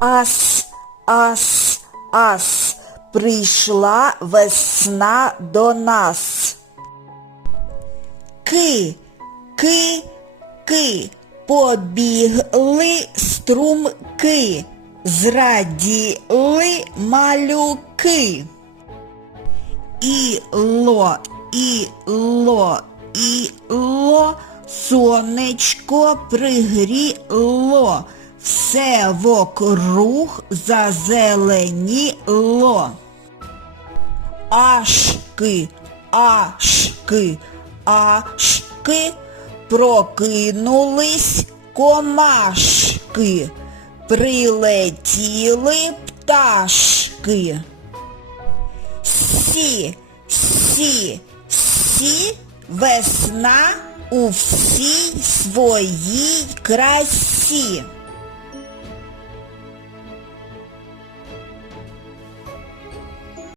Ас, ас, ас, прийшла весна до нас. Ки, ки, ки, побігли струмки, зраділи малюки. Іло, іло, іло, сонечко пригріло, все вокруг зазеленіло. Ашки, ашки, ашки, прокинулись комашки, прилетіли пташки. Сі, сі, сі, весна у всій своїй красі.